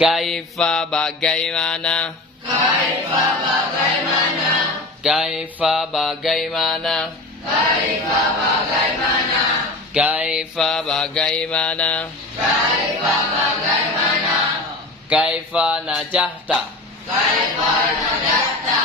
Kaifa bagaimana? Kaifa bagaimana? Kaifa bagaimana? Kaifa bagaimana? Kaifa bagaimana? Kaifa bagaimana? Kaifa najahta? Kaifa najahta?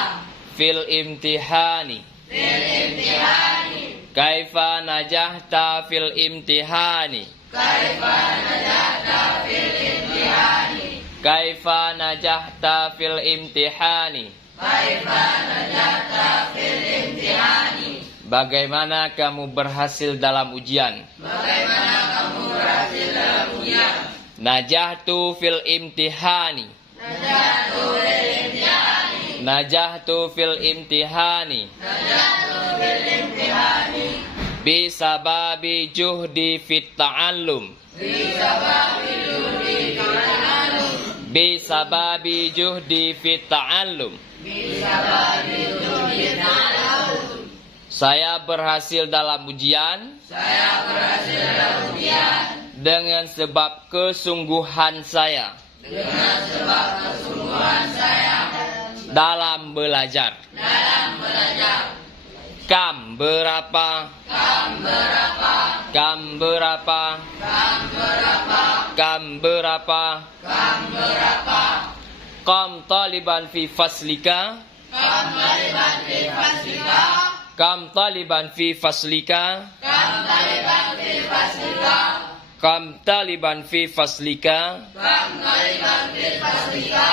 Fil imtihani. Fil imtihani. Kaifa najahta fil imtihani. Kaifa najahta fil imtihani. Kaifa najahta fil imtihani. Kaifa najahta fil imtihani. Bagaimana kamu berhasil dalam ujian? Bagaimana kamu berhasil dalam ujian? Najahtu fil imtihani. Najahtu fil imtihani. Najahtu fil imtihani. Najahtu fil imtihani. Bisababi juhdi fit ta'allum. Bisababi juhdi fit ta'allum. Bisababi juhdi fit ta'allum. Bisababi juhdi fit ta'allum. Saya berhasil dalam ujian Saya berhasil dalam ujian dengan sebab kesungguhan saya dengan sebab kesungguhan saya dalam belajar. dalam belajar. Kam berapa? Kam berapa? Kam berapa? Kam berapa? Kam berapa? Kam berapa? Kam taliban fi faslika. Kam taliban fi faslika. Kam taliban fi faslika. Kam taliban fi faslika. Kam taliban fi faslika. Kam taliban fi faslika.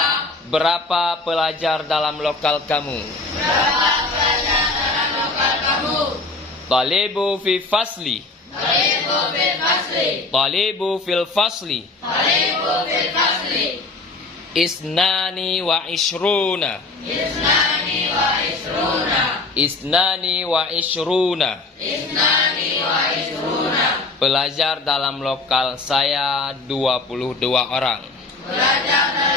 Berapa pelajar dalam lokal kamu? Berapa pelajar dalam lokal kamu? Talibu fi fasli. Talibu fil fasli. Talibu fil fasli. Talibu fil fasli. Isnani wa ishruna. Isnani wa isruna. Isnani wa ishruna. Isnani wa isruna. Pelajar dalam lokal saya 22 orang. Pelajar dalam